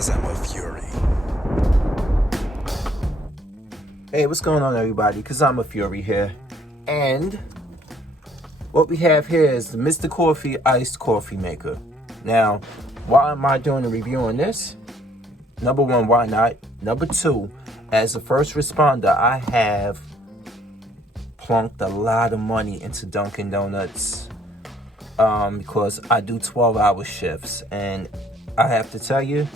because I'm a fury. Hey, what's going on, everybody? Because I'm a fury here. And what we have here is the Mr. Coffee iced coffee maker. Now, why am I doing a review on this? Number one, why not? Number two, as a first responder, I have plunked a lot of money into Dunkin' Donuts because I do 12-hour shifts. And I have to tell you,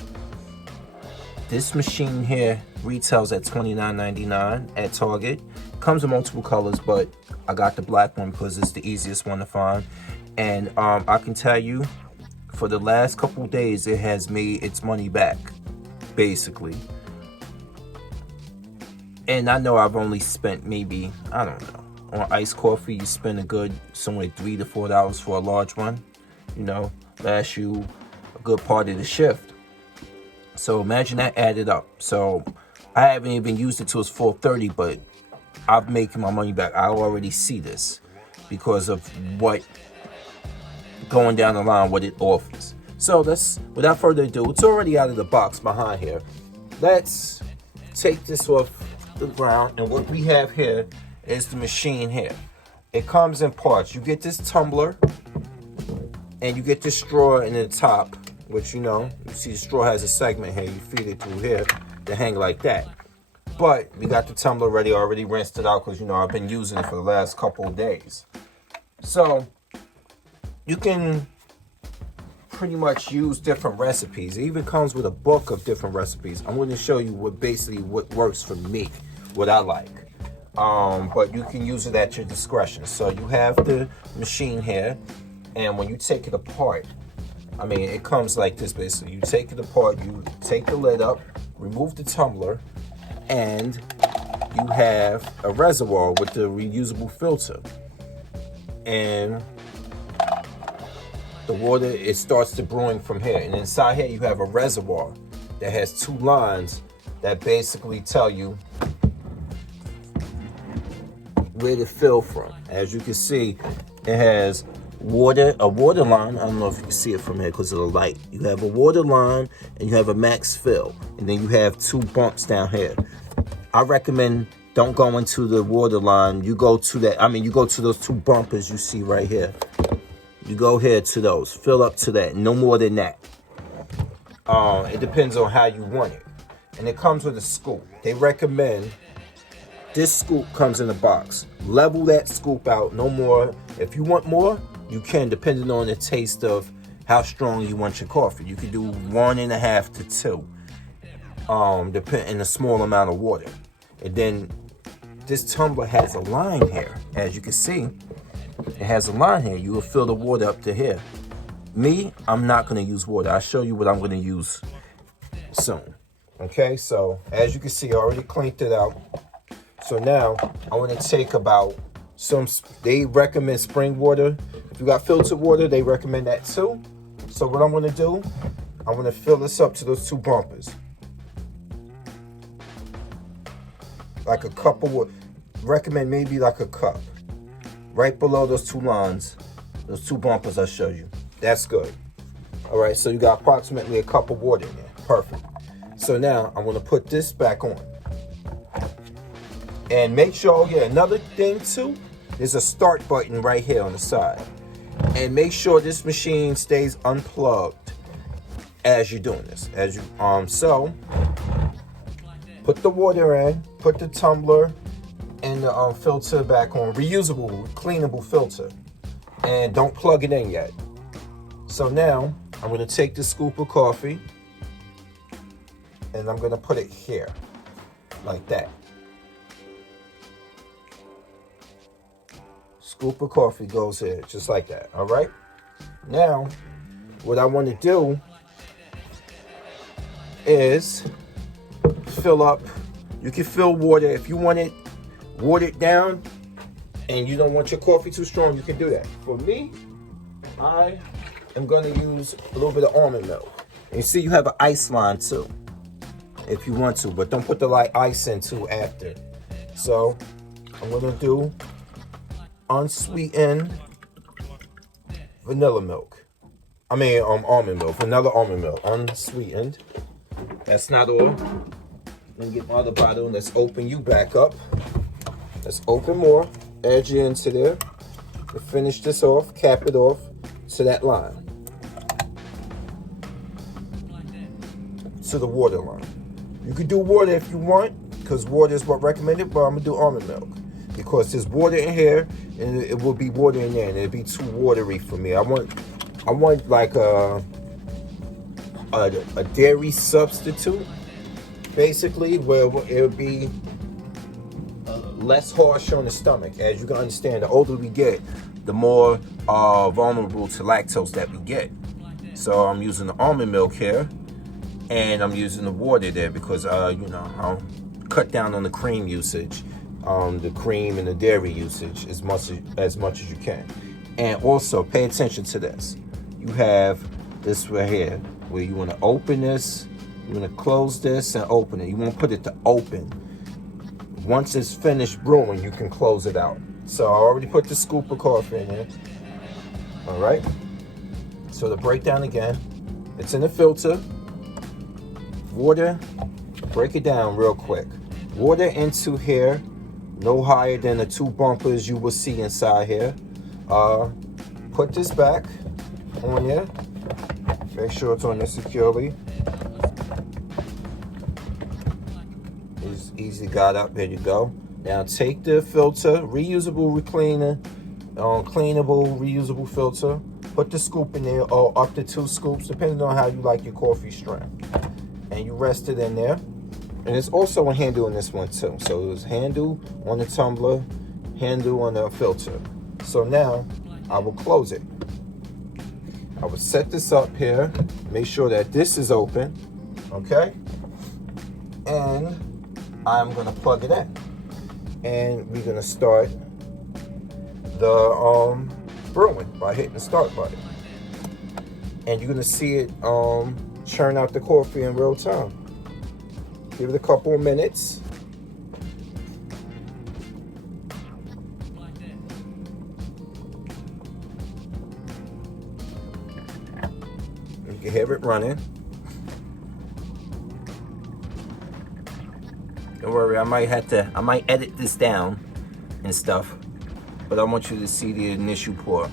this machine here retails at $29.99 at Target. Comes in multiple colors, but I got the black one because it's the easiest one to find. And I can tell you, for the last couple days, it has made its money back, basically. And I know I've only spent maybe, I don't know, on iced coffee, you spend a good somewhere $3 to $4 for a large one. You know, lasts you a good part of the shift. So imagine that added up. So I haven't even used it till it's 4:30, but I'm making my money back. I already see this because of what going down the line, what it offers. So let's, without further ado, it's already out of the box behind here. Let's take this off the ground, and what we have here is the machine here. It comes in parts. You get this tumbler, and you get this straw in the top, which, you see the straw has a segment here. You feed it through here to hang like that. But we got the tumbler ready, already rinsed it out because, I've been using it for the last couple of days. So you can pretty much use different recipes. It even comes with a book of different recipes. I'm going to show you what works for me, what I like. But you can use it at your discretion. So you have the machine here, and when you take it apart, it comes like this basically. You take it apart, you take the lid up, remove the tumbler, and you have a reservoir with the reusable filter. And the water, it starts to brewing from here. And inside here, you have a reservoir that has two lines that basically tell you where to fill from. As you can see, it has a water line. I don't know if you can see it from here because of the light. You have a water line and you have a max fill, and then you have two bumps down here. I recommend don't go into the water line. You go to you go to those two bumpers you see right here. You go here to those, fill up to that, no more than that. It depends on how you want it. And it comes with a scoop. They recommend this scoop comes in a box. Level that scoop out, no more. If you want more, you can, depending on the taste of how strong you want your coffee. You can do 1.5 to 2, in a small amount of water. And then this tumbler has a line here. As you can see, it has a line here. You will fill the water up to here. Me, I'm not going to use water. I'll show you what I'm going to use soon. Okay, so as you can see, I already cleaned it out. So now I want to take about they recommend spring water. If you got filtered water, they recommend that too. So what I'm going to do, I'm going to fill this up to those two bumpers. Like a cup of water. Recommend maybe like a cup. Right below those two lines, those two bumpers I showed you. That's good. All right, so you got approximately a cup of water in there. Perfect. So now I'm going to put this back on. And make sure, another thing too, there's a start button right here on the side. And make sure this machine stays unplugged as you're doing this. So put the water in, put the tumbler and the filter back on, reusable, cleanable filter. And don't plug it in yet. So now I'm gonna take this scoop of coffee and I'm gonna put it here, like that. Scoop of coffee goes here, just like that, all right? Now, what I want to do is fill up. You can fill water. If you want it watered down and you don't want your coffee too strong, you can do that. For me, I am going to use a little bit of almond milk. And you see you have an ice line too, if you want to, but don't put the ice in too after. So I'm going to do unsweetened vanilla milk. Almond milk, vanilla almond milk, unsweetened. That's not all. Let me get my other bottle. Let's open you back up. Let's open more. Add you into there. To finish this off, cap it off to that line. To the water line. You could do water if you want, because water is what recommended, but I'm gonna do almond milk. Because there's water in here, and it will be water in there, and it'll be too watery for me. I want like a dairy substitute, basically, where it'll be less harsh on the stomach. As you can understand, the older we get, the more vulnerable to lactose that we get. So I'm using the almond milk here, and I'm using the water there because I'll cut down on the cream usage, the cream and the dairy usage as much as you can. And also pay attention to this. You have this right here where you want to open this, you want to close this and open it. You want to put it to open. Once it's finished brewing, you can close it out. So I already put the scoop of coffee in there. All right. So to break down again, it's in the filter. Water, break it down real quick. Water into here, no higher than the 2 bumpers you will see inside here. Put this back on here. Make sure it's on there securely. It's easy got up, there you go. Now take the filter, reusable cleaner, cleanable, reusable filter. Put the scoop in there, or up to 2 scoops, depending on how you like your coffee strength. And you rest it in there. And there's also a handle in this one too. So there's handle on the tumbler, handle on the filter. So now I will close it. I will set this up here, make sure that this is open, okay? And I'm gonna plug it in. And we're gonna start the brewing by hitting the start button. And you're gonna see it churn out the coffee in real time. Give it a couple of minutes. You can hear it running. Don't worry, I might edit this down and stuff, but I want you to see the initial pour.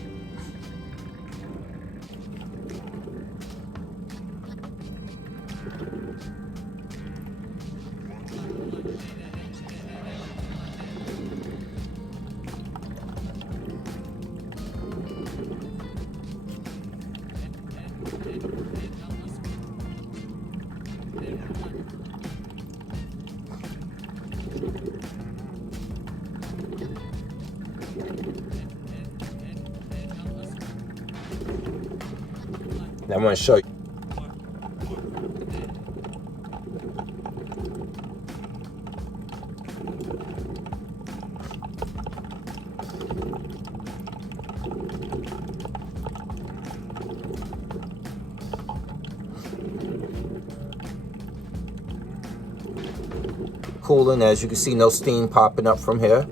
Now I'm going to show you. Cooling, as you can see, no steam popping up from here.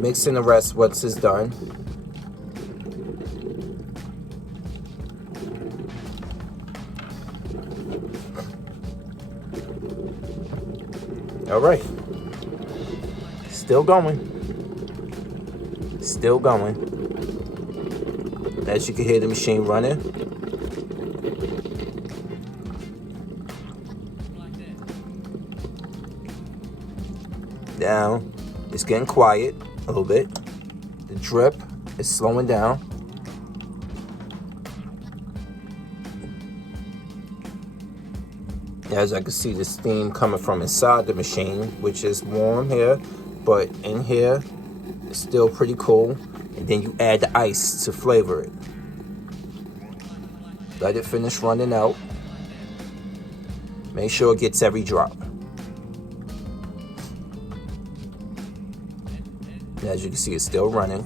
Mixing the rest once it's done. All right, still going, still going. As you can hear the machine running. Now, it's getting quiet a little bit. The drip is slowing down. As I can see, the steam coming from inside the machine, which is warm here, but in here, it's still pretty cool. And then you add the ice to flavor it. Let it finish running out. Make sure it gets every drop. As you can see, it's still running.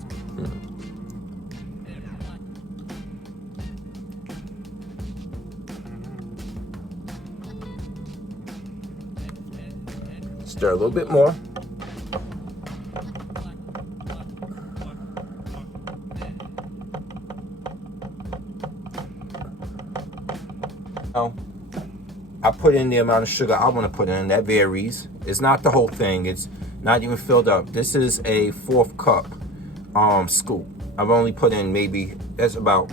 Stir a little bit more. Now, I put in the amount of sugar I want to put in. That varies. It's not the whole thing. It's not even filled up. This is a 4th cup scoop. I've only put in maybe, that's about,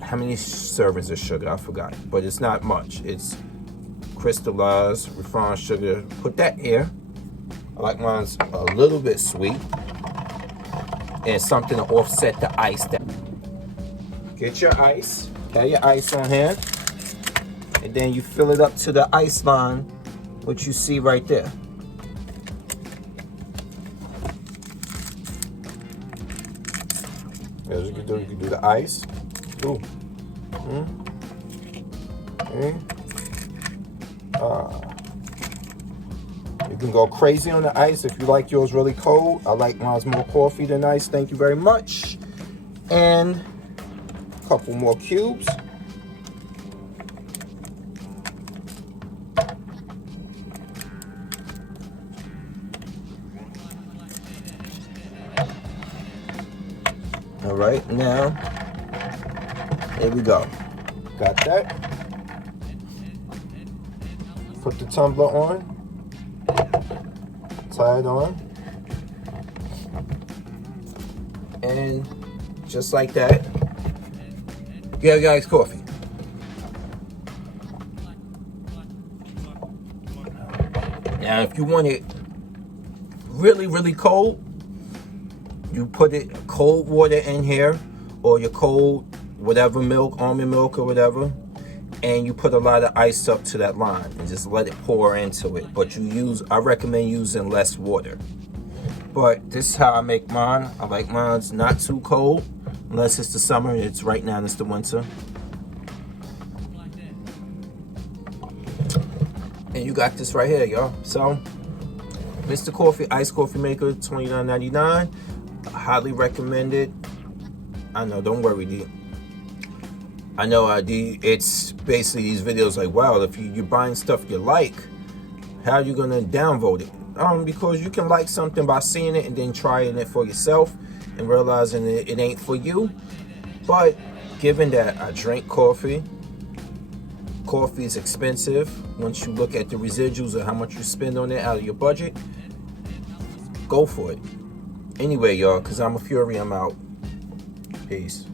how many servings of sugar? I forgot. But it's not much. It's crystallized, refined sugar. Put that here. I like mine's a little bit sweet. And something to offset the ice. Get your ice. Have your ice on hand. And then you fill it up to the ice line, which you see right there. As you can do the ice. Ooh. Okay. You can go crazy on the ice if you like yours really cold. I like mine's more coffee than ice. Thank you very much. And a couple more cubes. All right, now, here we go. Got that. Put the tumbler on. Tie it on. And just like that, you have your iced coffee. Now, if you want it really, really cold, you put it cold water in here, or your cold whatever milk, almond milk or whatever, and you put a lot of ice up to that line and just let it pour into it. But I recommend using less water. But this is how I make mine. I like mine's not too cold, unless it's the summer. It's right now, it's the winter. And you got this right here, y'all. So, Mr. Coffee, iced coffee maker, $29.99. Highly recommended. I know, don't worry. I know it's basically these videos like, wow, if you're buying stuff you like, how are you gonna downvote it? Because you can like something by seeing it and then trying it for yourself and realizing it ain't for you. But given that I drink coffee is expensive. Once you look at the residuals of how much you spend on it out of your budget, go for it. Anyway, y'all, because I'm a fury, I'm out. Peace.